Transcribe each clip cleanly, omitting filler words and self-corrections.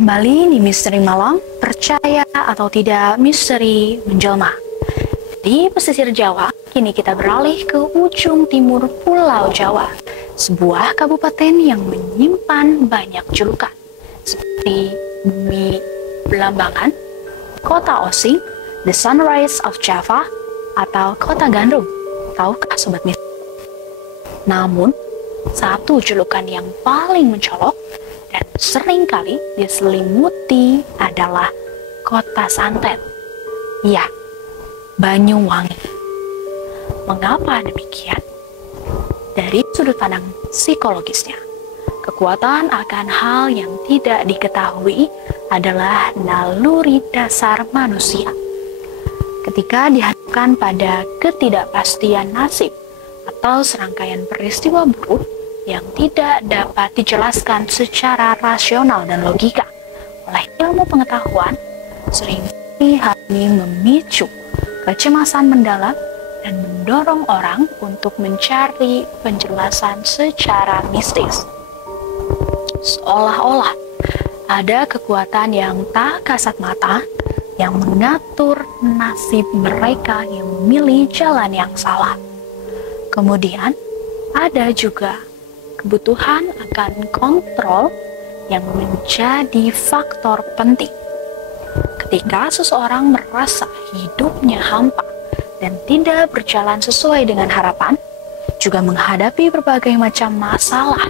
Kembali di Misteri Malam, percaya atau tidak misteri menjelma. Di pesisir Jawa, kini kita beralih ke ujung timur Pulau Jawa, sebuah kabupaten yang menyimpan banyak julukan, seperti Bumi Belambangan, Kota Osing, The Sunrise of Java, atau Kota Gandrung. Tahukah Sobat Misteri? Namun, satu julukan yang paling mencolok dan seringkali diselimuti adalah Kota Santet. Ya, Banyuwangi. Mengapa demikian? Dari sudut pandang psikologisnya, kekuatan akan hal yang tidak diketahui adalah naluri dasar manusia. Ketika dihadapkan pada ketidakpastian nasib atau serangkaian peristiwa buruk yang tidak dapat dijelaskan secara rasional dan logika oleh ilmu pengetahuan, seringkali hal ini memicu kecemasan mendalam dan mendorong orang untuk mencari penjelasan secara mistis. Seolah-olah ada kekuatan yang tak kasat mata yang mengatur nasib mereka yang memilih jalan yang salah. Kemudian, ada juga kebutuhan akan kontrol yang menjadi faktor penting. Ketika seseorang merasa hidupnya hampa dan tidak berjalan sesuai dengan harapan, juga menghadapi berbagai macam masalah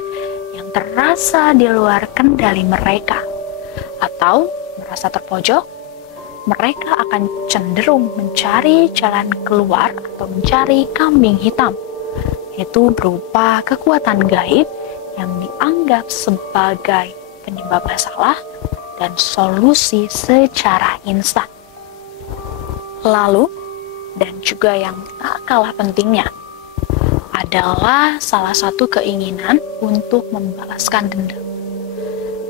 yang terasa di luar kendali mereka, atau merasa terpojok, mereka akan cenderung mencari jalan keluar atau mencari kambing hitam, yaitu berupa kekuatan gaib yang dianggap sebagai penyebab masalah dan solusi secara instan. Lalu, dan juga yang tak kalah pentingnya, adalah salah satu keinginan untuk membalaskan dendam.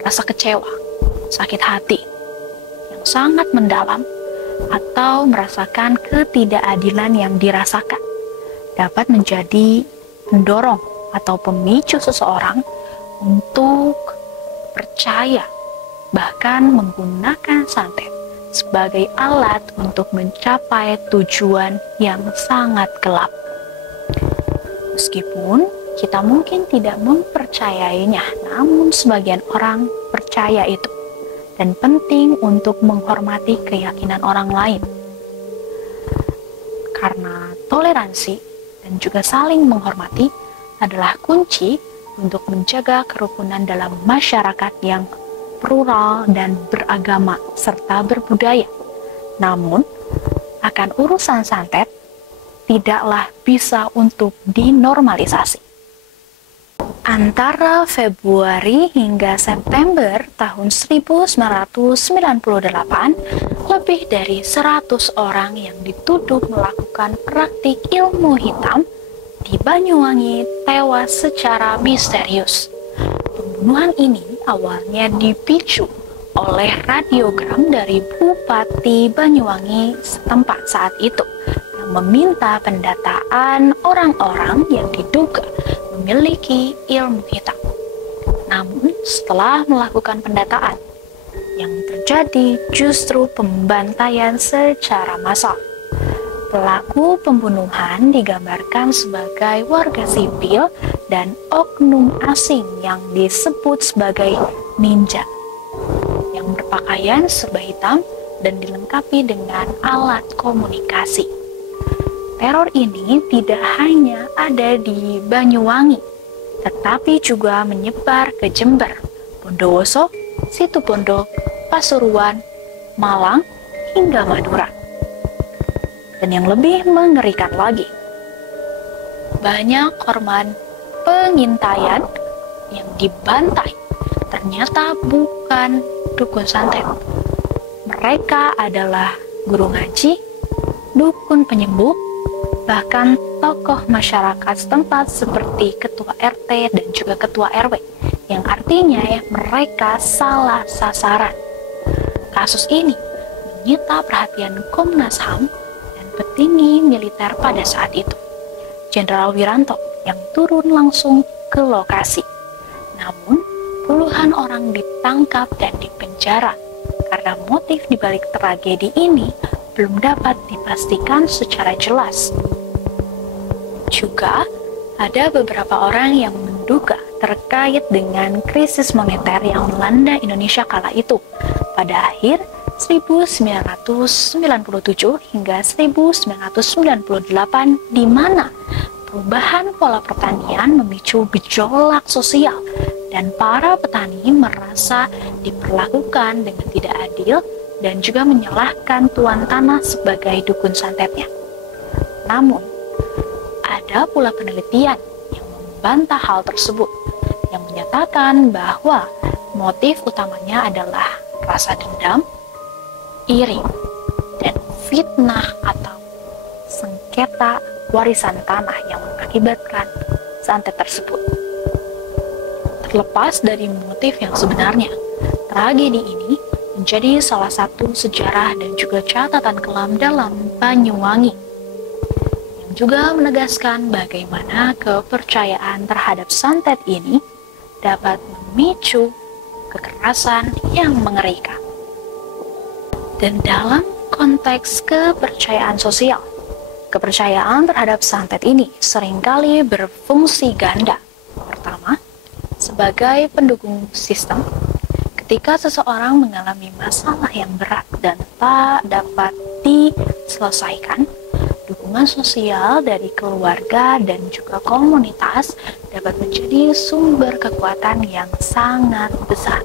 Rasa kecewa, sakit hati, yang sangat mendalam, atau merasakan ketidakadilan yang dirasakan, dapat menjadi pendorong atau pemicu seseorang untuk percaya, bahkan menggunakan santet sebagai alat untuk mencapai tujuan yang sangat gelap. Meskipun kita mungkin tidak mempercayainya, namun sebagian orang percaya itu, dan penting untuk menghormati keyakinan orang lain. Karena toleransi dan juga saling menghormati adalah kunci untuk menjaga kerukunan dalam masyarakat yang plural dan beragama serta berbudaya. Namun, akan urusan santet tidaklah bisa untuk dinormalisasi. Antara Februari hingga September tahun 1998, lebih dari 100 orang yang dituduh melakukan praktik ilmu hitam di Banyuwangi tewas secara misterius. Pembunuhan ini awalnya dipicu oleh radiogram dari Bupati Banyuwangi setempat saat itu yang meminta pendataan orang-orang yang diduga memiliki ilmu hitam. Namun setelah melakukan pendataan, yang terjadi justru pembantaian secara massal. Pelaku pembunuhan digambarkan sebagai warga sipil dan oknum asing yang disebut sebagai ninja, yang berpakaian serba hitam dan dilengkapi dengan alat komunikasi. Teror ini tidak hanya ada di Banyuwangi, tetapi juga menyebar ke Jember, Bondowoso, Situbondo, Pasuruan, Malang, hingga Madura. Dan yang lebih mengerikan lagi, banyak korban pengintaian yang dibantai ternyata bukan dukun santet. Mereka adalah guru ngaji, dukun penyembuh, bahkan tokoh masyarakat setempat seperti ketua RT dan juga ketua RW, yang artinya mereka salah sasaran. Kasus ini menyita perhatian Komnas HAM dan petinggi militer pada saat itu, Jenderal Wiranto, yang turun langsung ke lokasi. Namun, puluhan orang ditangkap dan dipenjara karena motif dibalik tragedi ini belum dapat dipastikan secara jelas. Juga ada beberapa orang yang menduga terkait dengan krisis moneter yang melanda Indonesia kala itu pada akhir 1997 hingga 1998, di mana perubahan pola pertanian memicu gejolak sosial dan para petani merasa diperlakukan dengan tidak adil dan juga menyalahkan tuan tanah sebagai dukun santetnya. Namun, ada pula penelitian yang membantah hal tersebut, yang menyatakan bahwa motif utamanya adalah rasa dendam, iri, dan fitnah atau sengketa warisan tanah yang mengakibatkan santet tersebut. Terlepas dari motif yang sebenarnya, tragedi ini menjadi salah satu sejarah dan juga catatan kelam dalam Banyuwangi, yang juga menegaskan bagaimana kepercayaan terhadap santet ini dapat memicu kekerasan yang mengerikan. Dan dalam konteks kepercayaan sosial, kepercayaan terhadap santet ini seringkali berfungsi ganda. Pertama, sebagai pendukung sistem, ketika seseorang mengalami masalah yang berat dan tak dapat diselesaikan, dukungan sosial dari keluarga dan juga komunitas dapat menjadi sumber kekuatan yang sangat besar.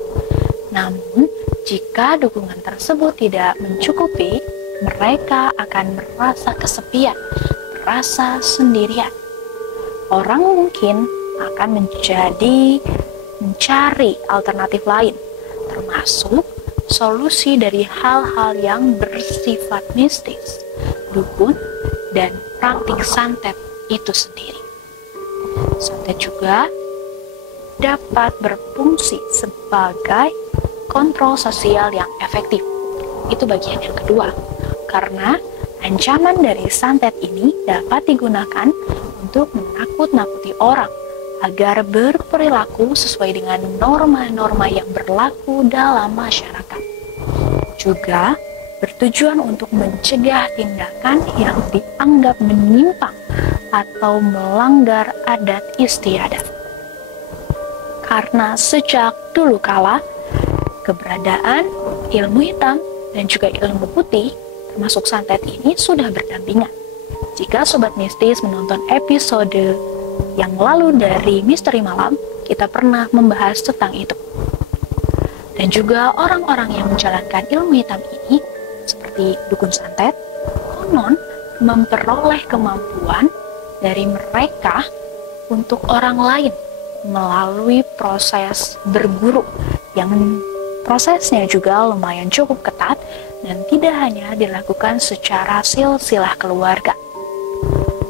Namun, jika dukungan tersebut tidak mencukupi, mereka akan merasa kesepian, merasa sendirian. Orang mungkin akan mencari alternatif lain, termasuk solusi dari hal-hal yang bersifat mistis, dukun, dan praktik santet itu sendiri. Santet juga dapat berfungsi sebagai kontrol sosial yang efektif. Itu bagian yang kedua, karena ancaman dari santet ini dapat digunakan untuk menakut-nakuti orang agar berperilaku sesuai dengan norma-norma yang berlaku dalam masyarakat. Juga bertujuan untuk mencegah tindakan yang dianggap menyimpang atau melanggar adat istiadat. Karena sejak dulu kala, keberadaan ilmu hitam dan juga ilmu putih termasuk santet ini sudah berdampingan. Jika Sobat Mistis menonton episode yang lalu dari Misteri Malam, kita pernah membahas tentang itu. Dan juga orang-orang yang menjalankan ilmu hitam ini, seperti dukun santet, konon memperoleh kemampuan dari mereka untuk orang lain melalui proses berguru yang prosesnya juga lumayan cukup ketat dan tidak hanya dilakukan secara silsilah keluarga.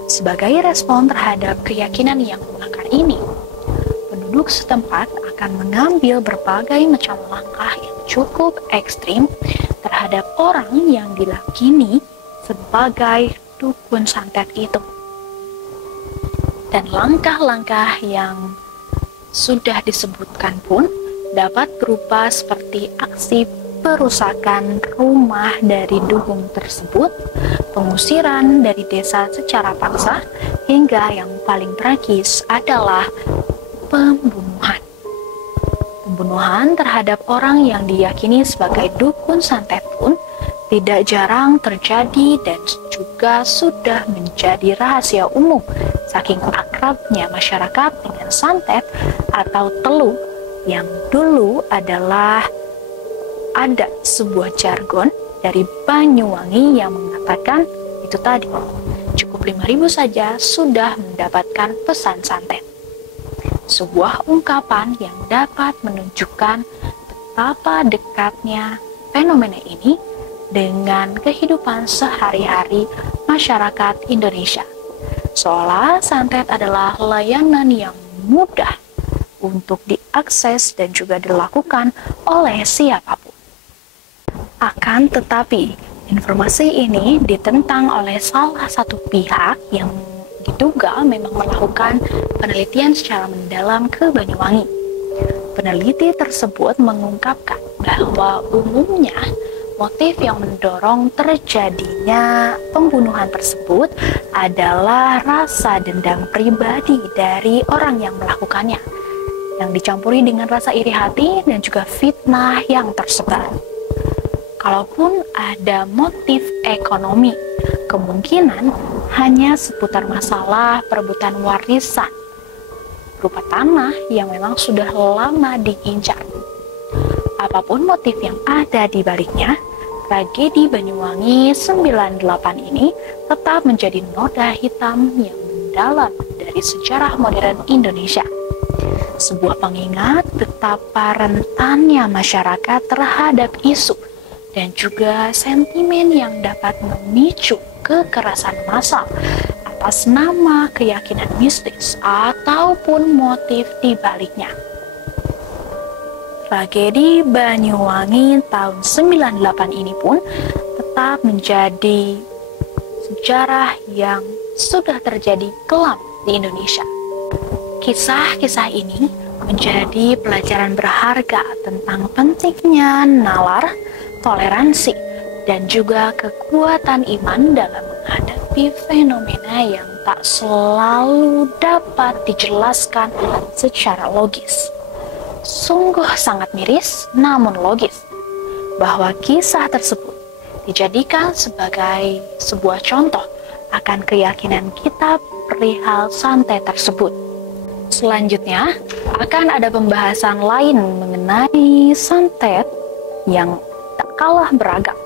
Sebagai respon terhadap keyakinan yang mengakar ini, penduduk setempat akan mengambil berbagai macam langkah yang cukup ekstrim terhadap orang yang diyakini sebagai dukun santet itu. Dan langkah-langkah yang sudah disebutkan pun dapat berupa seperti aksi perusakan rumah dari dukun tersebut, pengusiran dari desa secara paksa, hingga yang paling tragis adalah pembunuhan. Pembunuhan terhadap orang yang diyakini sebagai dukun santet pun tidak jarang terjadi dan juga sudah menjadi rahasia umum saking akrabnya masyarakat dengan santet atau teluh, yang dulu adalah ada sebuah jargon dari Banyuwangi yang mengatakan itu tadi, cukup 5.000 saja sudah mendapatkan pesan santet. Sebuah ungkapan yang dapat menunjukkan betapa dekatnya fenomena ini dengan kehidupan sehari-hari masyarakat Indonesia. Seolah santet adalah layanan yang mudah untuk diakses dan juga dilakukan oleh siapapun. Akan tetapi, informasi ini ditentang oleh salah satu pihak yang diduga memang melakukan penelitian secara mendalam ke Banyuwangi. Peneliti tersebut mengungkapkan bahwa umumnya motif yang mendorong terjadinya pembunuhan tersebut adalah rasa dendam pribadi dari orang yang melakukannya, yang dicampuri dengan rasa iri hati dan juga fitnah yang tersebar. Kalaupun ada motif ekonomi, kemungkinan hanya seputar masalah perebutan warisan berupa tanah yang memang sudah lama diincar. Apapun motif yang ada di baliknya, tragedi Banyuwangi 98 ini tetap menjadi noda hitam yang mendalam dari sejarah modern Indonesia. Sebuah pengingat betapa rentannya masyarakat terhadap isu dan juga sentimen yang dapat memicu kekerasan massal atas nama keyakinan mistis ataupun motif di baliknya. Tragedi Banyuwangi tahun 98 ini pun tetap menjadi sejarah yang sudah terjadi kelam di Indonesia. Kisah-kisah ini menjadi pelajaran berharga tentang pentingnya nalar, toleransi, dan juga kekuatan iman dalam menghadapi fenomena yang tak selalu dapat dijelaskan secara logis. Sungguh sangat miris namun logis bahwa kisah tersebut dijadikan sebagai sebuah contoh akan keyakinan kita perihal santet tersebut. Selanjutnya akan ada pembahasan lain mengenai santet yang tak kalah beragam.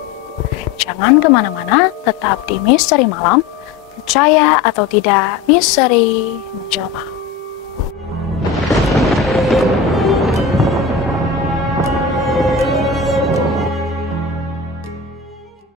Jangan kemana-mana, tetap di Misteri Malam. Percaya atau tidak, misteri menjelma.